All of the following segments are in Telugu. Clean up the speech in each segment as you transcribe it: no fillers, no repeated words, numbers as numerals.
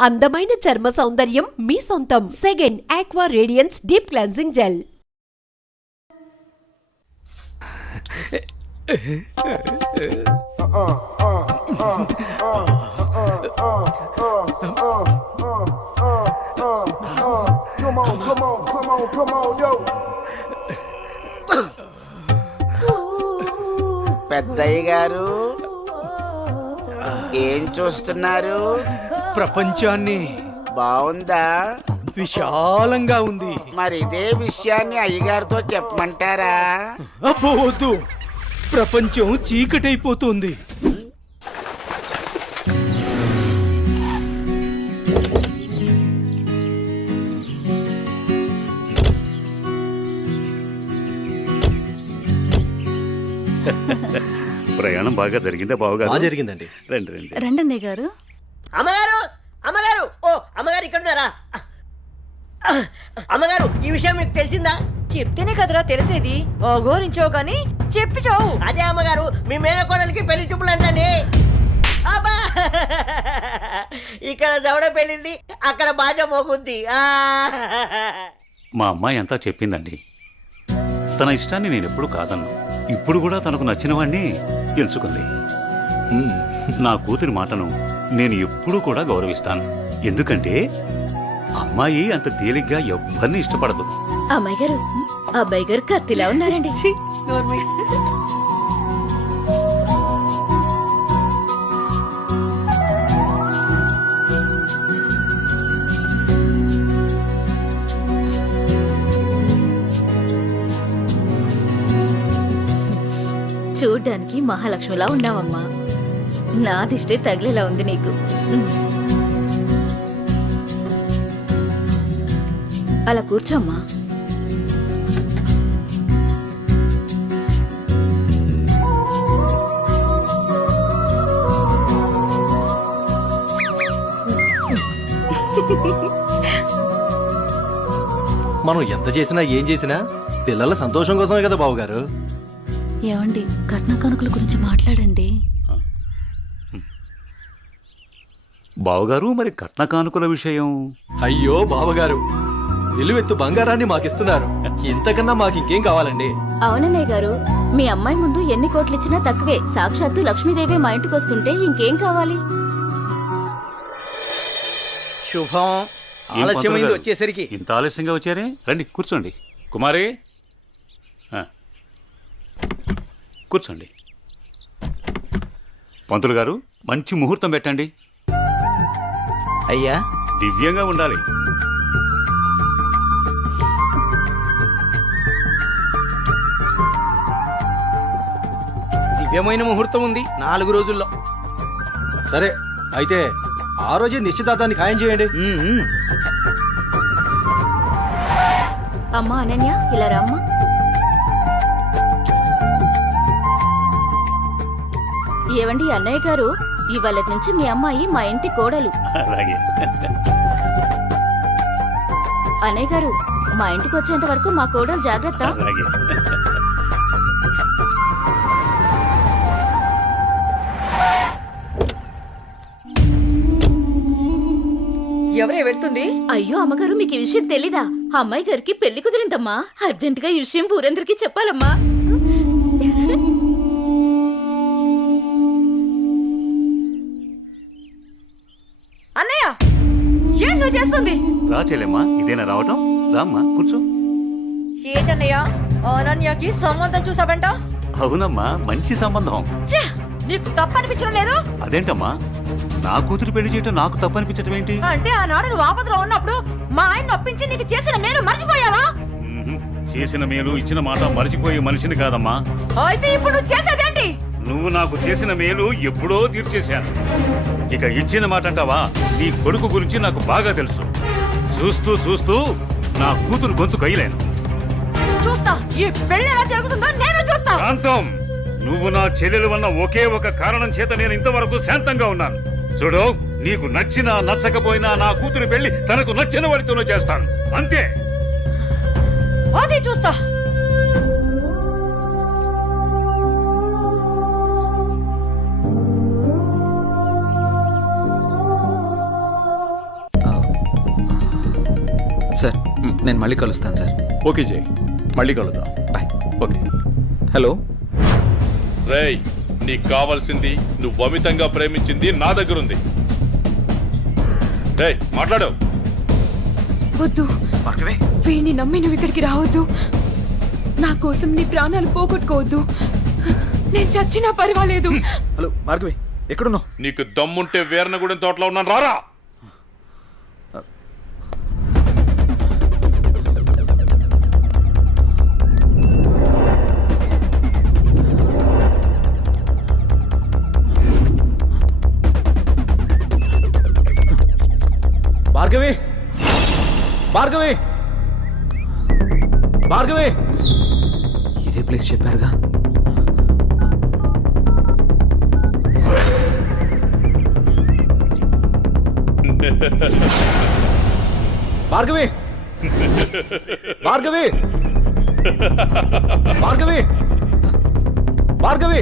అందమైన చర్మ సౌందర్యం మీ సొంతం. Second aqua radiance deep cleansing gel. పెద్దయ్య గారు ఏం చూస్తున్నారు? ప్రపంచాన్ని. బాగుందా? విశాలంగా ఉంది. మరి ఇదే విషయాన్ని అయ్యగారితో చెప్పమంటారా? అబ్బో వద్దు, ప్రపంచం చీకటైపోతుంది. ప్రయాణం బాగా జరిగిందా బావగారు? జరిగిందండి. రండి రండి. రండి గారు. అమ్మగారు, అమ్మగారు, ఓ అమ్మగారు ఇక్కడ ఉన్నారా? అమ్మగారు, ఈ విషయం మీకు తెలిసిందా? చెప్తేనే కదరా తెలిసేది. ఓగోరించావు గాని చెప్పి చావు. అదే అమ్మగారు, మీ మేనకోడలికి పెళ్లి చూపులు అంటండి. అబ్బా, ఇక్కడ దవడ పెళ్ళింది, అక్కడ బాజా మోగుద్ది. మా అమ్మాయి అంతా చెప్పిందండి. తన ఇష్టాన్ని నేను ఎప్పుడు కాదన్నా. ఇప్పుడు కూడా తనకు నచ్చిన వాడిని ఎంచుకుంది. నా కూతురి మాటను నేను ఎప్పుడూ కూడా గౌరవిస్తాను. ఎందుకంటే అమ్మాయి అంత తేలిగ్గా ఎవ్వరిని ఇష్టపడదు. అమ్మాయి గారు, అబ్బాయి గారు కత్తిలా ఉన్నారండి. చూడ్డానికి మహాలక్ష్మిలా ఉన్నావమ్మా. నా దిష్టే తగిలేలా ఉంది నీకు. అలా కూర్చోమ్మా. మనం ఎంత చేసినా ఏం చేసినా పిల్లల సంతోషం కోసమే కదా బావగారు. ఏమండి, కట్న కానుకల గురించి మాట్లాడండి. బావగారు, మరి కట్న కానుకల విషయం? అయ్యో బావగారు, నిలువెత్తు బంగారాన్ని మాకిస్తున్నారు. ఇంతకన్నా మాకింకేం కావాలండి? అవునన్నయ్య గారు, మీ అమ్మాయి ముందు ఎన్ని కోట్లు ఇచ్చినా తక్కువే. సాక్షాత్తు లక్ష్మీదేవి మా ఇంటికి వస్తుంటే ఇంకేం కావాలి? శుభం. ఆలస్యమైంది వచ్చేసరికి. ఇంత ఆలస్యంగా వచ్చారే? రండి కూర్చోండి. కుమారి కూర్చోండి. పంతులు గారు, మంచి ముహూర్తం పెట్టండి. అయ్యా, దివ్యంగా ఉండాలి. దివ్యమైన ముహూర్తం ఉంది 4 రోజుల్లో. సరే అయితే ఆ రోజే నిశ్చితార్థాన్ని ఖాయం చేయండి. అమ్మా అనన్య, ఇలా రామ్మా. ఏవండి అన్నయ్య గారు, ఇవాళ నుంచి మీ అమ్మాయి మా ఇంటి కోడలు. అలాగే. అన్నయ్య గారు, మా ఇంటికి వచ్చేంత వరకు మా కోడలు జాగ్రత్త. అలాగే. ఎవరే వెళ్తుంది? అయ్యో అమ్మగారు, మీకు ఈ విషయం తెలీదా? అమ్మాయి గారికి పెళ్లి కుదిరిందమ్మా. అర్జెంటుగా ఈ విషయం ఊరందరికీ చెప్పాలమ్మా. అన్నయ్య, ఏం నువ్వు చేస్తుంది? రా చెల్లెమ్మా, ఇదేనా రావటం? రామ్మా కూర్చో. ఏంటన్నయ్య, అనన్యకి సంబంధం చూసావంట? అవునమ్మా, మంచి సంబంధం. నీకు తప్పనిపించడం లేదు? అదేంటమ్మా, నా కూతురు పెళ్లి చేయటం నాకు తప్పనిపించటం ఏంటి? అంటే ఆనాడు నువ్వు ఆపదలో ఉన్నప్పుడు మా ఆయన ఒప్పించి నీకు చేసిన మేలు మర్చిపోయావా? చేసిన మేలు ఇచ్చిన మాట మర్చిపోయే మనిషిని కాదమ్మా. అయితే ఇప్పుడు నువ్వు చేసేదేంటి? నువ్వు నాకు చేసిన మేలు ఎప్పుడో తీర్చేశాను. ఇక ఇచ్చిన మాట అంటావా? నీ కొడుకు గురించి నాకు బాగా తెలుసు. చూస్తూ చూస్తూ నా కూతురు గొంతు కయ్యలేను. చూస్తా, ఈ పెళ్లి ఎలా జరుగుతుందో నేను చూస్తా. శాంతం, నువ్వు నా చెల్లెలు వల్ల ఒకే ఒక కారణం చేత నేను ఇంతవరకు శాంతంగా ఉన్నాను. చూడు, నీకు నచ్చినా నచ్చకపోయినా నా కూతురు పెళ్లి తనకు నచ్చిన వాడితోనూ చేస్తాను, అంతే. అది చూస్తా. సార్ నేను మళ్ళీ కలుస్తాను సార్. ఓకే జై, మళ్ళీ కలుద్దాం. బాయ్. ఓకే. హలో. రేయ్, నీకు కావాల్సింది నువ్వు అమితంగా ప్రేమించింది నా దగ్గర ఉంది. రేయ్, మాట్లాడు. వద్దు, భార్గవి. వీడిని నమ్మి నువ్వు ఇక్కడికి రావద్దు. నా కోసం నీ ప్రాణాలు పోగొట్టుకోవద్దు. నేను చచ్చినా పర్వాలేదు. హలో భార్గవి, ఎక్కడున్నావు? నీకు దమ్ముంటే వీరనగూడెం తోటలో ఉన్నాను, రారా. భార్గవి, భార్గవి, భార్గవి. ఇదే ప్లేస్ చెప్పారుగా. భార్గవి, భార్గవి, భార్గవి, భార్గవి,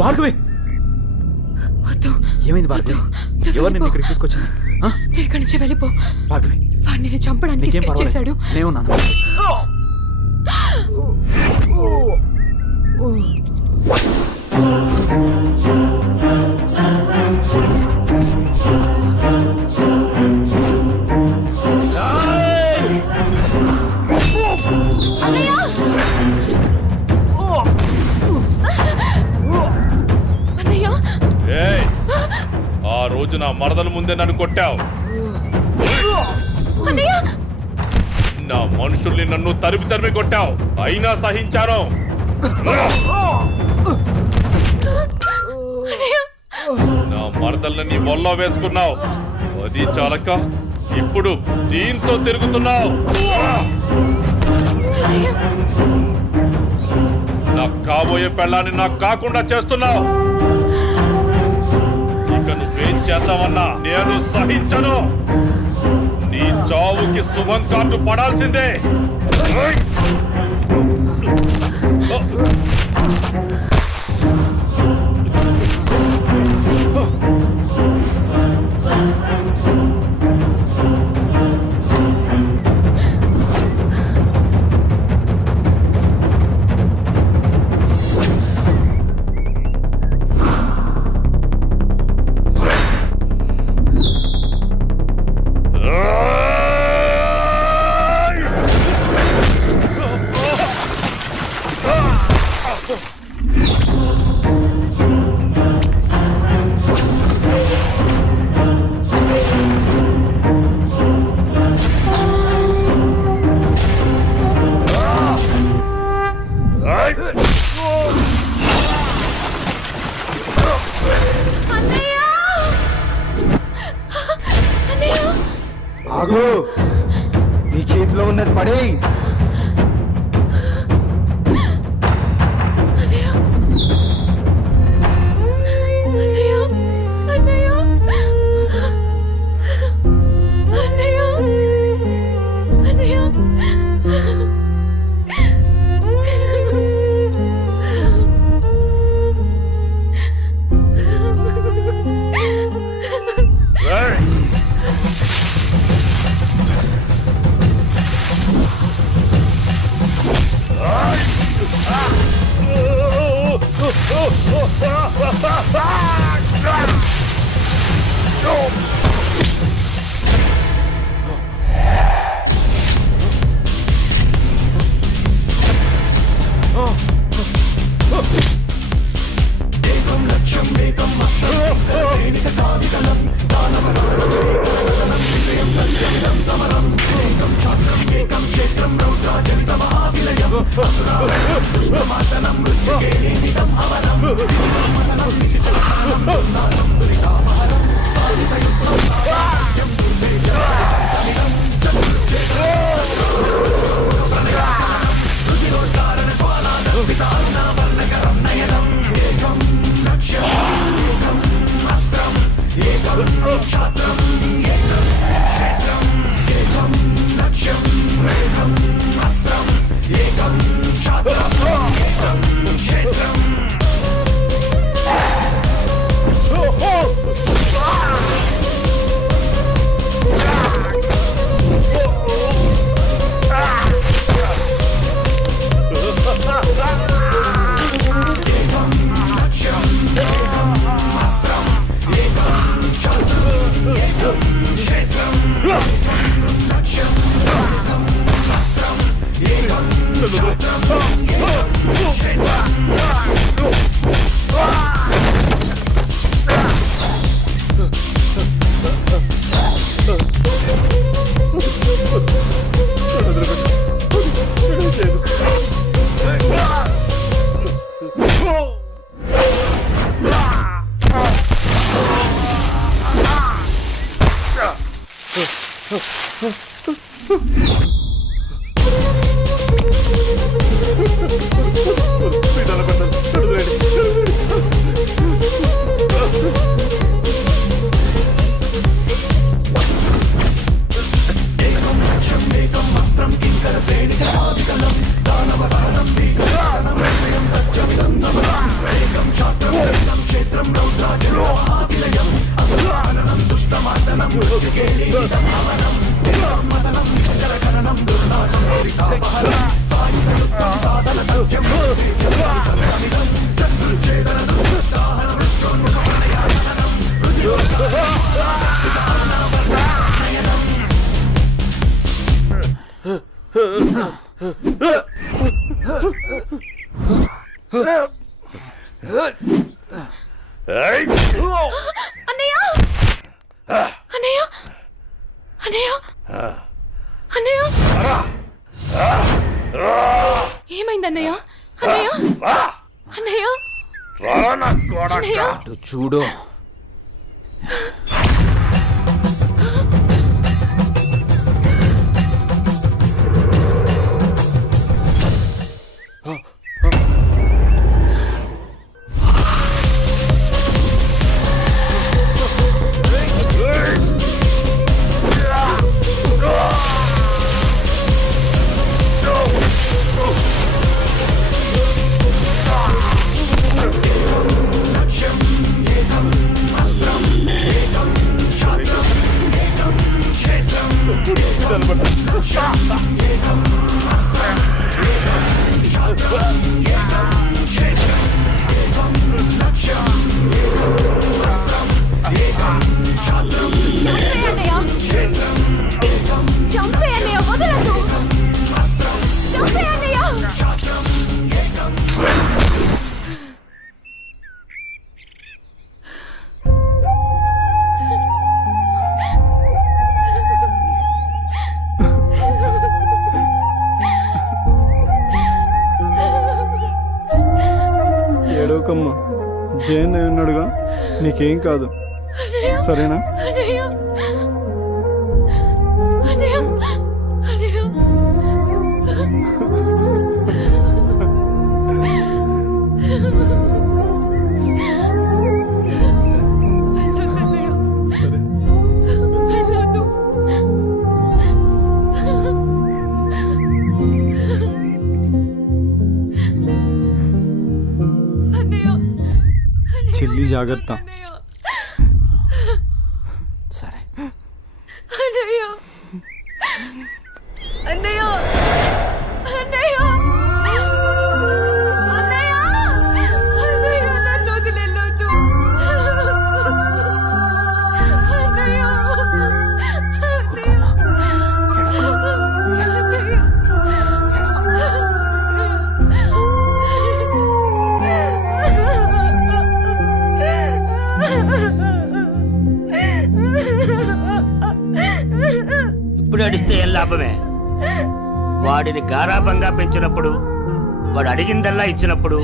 భార్గవి. వద్దు. ఏమైంది భార్గవి? నువ్వు ఎవరు నిన్ను వెళ్ళిపో. ఇక్కడికి తీసుకొచ్చింది? నువ్వు ఇక్కడి నుంచి వెళ్ళిపో. భార్గవి, వాడు నిన్ను చంపడానికి నీకేం స్కెచ్ చేశాడు. పర్వాలేదు, నేను ఉన్నాను. అన్నయ్య, ఏయ్, ఆ రోజు నా మరదల ముందే నన్ను కొట్టావు. అన్నయ్య, నా మనుషుల్ని నన్ను తరిమి తరిమి కొట్టావు, అయినా సహించాను. నా మరదల్ని నీ వల్ల వేసుకున్నావు, అది చాలక ఇప్పుడు దీంతో తిరుగుతున్నావు. నాకు కాబోయే పెళ్ళాన్ని నాకు కాకుండా చేస్తున్నావు. ఇక నువ్వేం చేద్దామన్నా నేను సహించను. నీ చావుకి శుభం కార్డు పడాల్సిందే. ఆగు, నీ చేతిలో ఉన్నది పడే. అన్నయ్య అన్నయ్య అన్నయ్య అన్నయ్య ఏమైంది అన్నయ్య అన్నయ్య అన్నయ్య అన్నయ్య అటు చూడు. చంపే అన్నయ్య వదలదు చంపే అన్నయ్య ఏడవకమ్మా, జయన్ ఉన్నాడుగా, నీకేం కాదు, సరేనా? అన్నయ్య అన్నయ్య అన్నయ్య సరే. చెల్లి జాగ్రత్త. సరే. అన్నయ్య అన్నయ్య అన్నయ్య అన్నయ్య అన్నయ్య నన్ను వదిలేయొద్దు అన్నయ్య ఇప్పుడు అడిస్తే ఏం లాభమే? వాడిని గారాబంగా పెంచినప్పుడు, వాడు అడిగిందల్లా ఇచ్చినప్పుడు,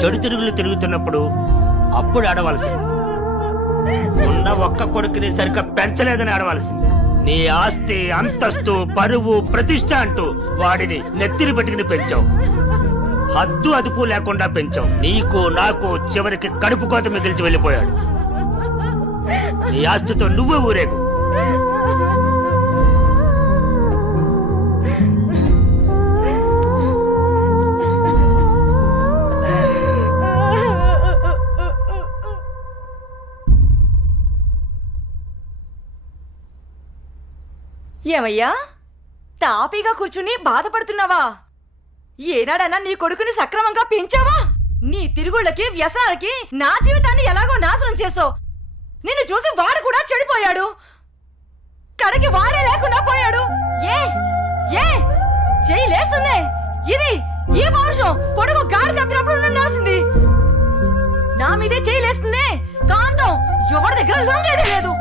చెడు తిరుగులు తిరుగుతున్నప్పుడు అప్పుడు ఆడవలసింది. ఉన్న ఒక్క కొడుకుని సరిగ్గా పెంచలేదని ఆడవలసింది. నీ ఆస్తి, అంతస్తు, పరువు, ప్రతిష్ట అంటూ వాడిని నెత్తిని పెట్టుకుని పెంచావు. హద్దు అదుపు లేకుండా పెంచావు. నీకు నాకు చివరికి కడుపు కోత మిగిల్చి వెళ్ళిపోయాడు. నీ ఆస్తితో నువ్వే ఊరేగు. ఏమయ్యా తాపీగా కూర్చుని బాధపడుతున్నావా? ఏనాడన్నా నీ కొడుకుని సక్రమంగా పెంచావా? నీ తిరుగుళ్ళకి వ్యసనాలకి నా జీవితాన్ని ఎలాగో నాశనం చేసావు. నిన్ను చూసి వాడు కూడా చెడిపోయాడు. కడకి వాడే లేకుండా పోయాడు. ఏ ఏ చెయ్యి లేస్తుంది. ఇది ఈ పౌరుషం కొడుకు గాడి తప్పినప్పుడు ఉండాల్సింది. నా మీదే చెయ్యి లేస్తుంది. కాంతం ఎవరి దగ్గర లొంగేదే లేదు.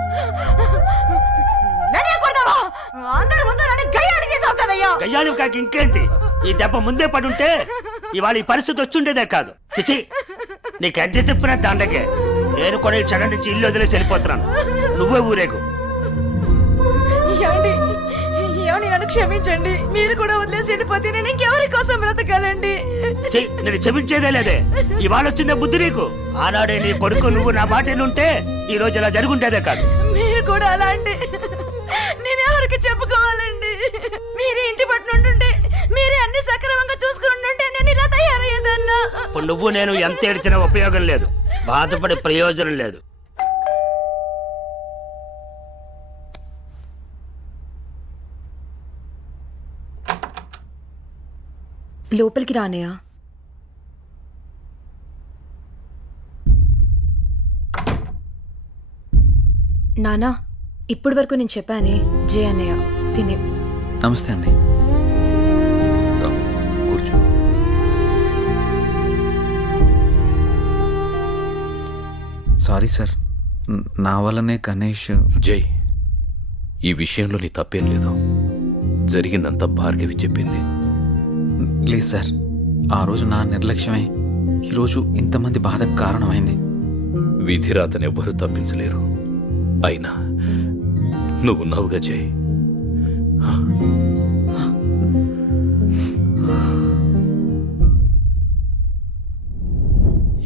అందరి ముందు నన్ను గయ్యాడి చేసావు కదయ్యా. గయ్యాడి కాకి ఇంకేంటి? ఈ దెబ్బ ముందే పడుంటే ఇవాళ ఈ పరిస్థితి వచ్చుండేదే కాదు. చిచి, నీకు ఎంత చెప్పిన దండకే. నేను కూడా ఈ క్షణం నుంచి ఇల్లు వదిలేసి వెళ్ళిపోతున్నాను. నువ్వే ఊరేగు. నన్ను క్షమించండి. మీరు కూడా వదిలేసి వెళ్ళిపోతే నేను ఇంకెవరి కోసం బ్రతకాలండి? నేను క్షమించేదే లేదే. ఇవాళ వచ్చిందే బుద్ధి నీకు. ఆనాడే నీ కొడుకు నువ్వు నా మాట ఉంటే ఈ రోజు ఇలా జరుగుంటేదే కాదు. మీరు కూడా అలా అంటే నేను ఎవరికి చెప్పుకోవాలండి? మీరే ఇంటి పట్టు ఉంటుంటే, మీరే అన్ని సక్రమంగా చూసుకుంటుంటే నేను ఇలా తయారయ్యేదన్నా. ఇప్పుడు నువ్వు నేను ఎంత ఏడ్చినా ఉపయోగం లేదు, బాధపడే ప్రయోజనం లేదు. లోపలికి రానయ్యా. నానా, ఇప్పటి వరకు నేను చెప్పానే జే అన్నయ్య తినే. నమస్తే అండి. కూర్చో. సారీ సార్, నా వల్లనే గణేష్. జై, ఈ విషయంలో నీ తప్పేం లేదు. జరిగిందంతా భార్గవి చెప్పింది. లేదు సార్, ఆ రోజు నా నిర్లక్ష్యమే ఈరోజు ఇంతమంది బాధకు కారణమైంది. విధిరాతనెవ్వరూ తప్పించలేరు. అయినా నువ్వున్నావుగా జై.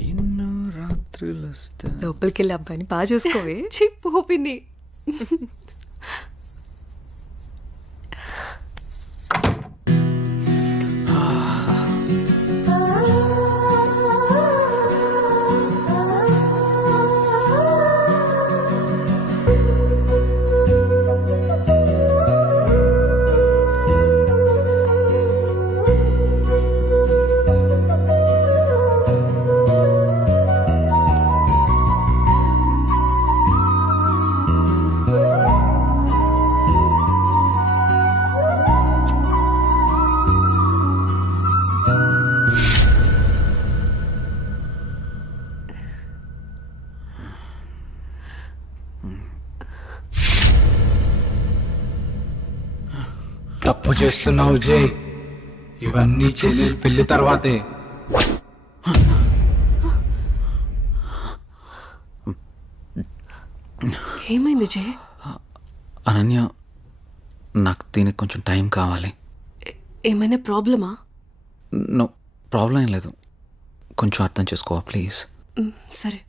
ఎన్నో రాత్రులు లోపలికి వెళ్ళి అబ్బాయిని బాగా చూసుకోవే. చెప్పు పిన్ని. తప్పు చేస్తున్నావు జై. ఇవన్నీ చెల్లెలు పెళ్లి తర్వాతే. ఏమైంది జే? అనన్య, నాకు దీనికి కొంచెం టైం కావాలి. ఏమైనా ప్రాబ్లమా? నో ప్రాబ్లం ఏం లేదు, కొంచెం అర్థం చేసుకోవా ప్లీజ్. సరే.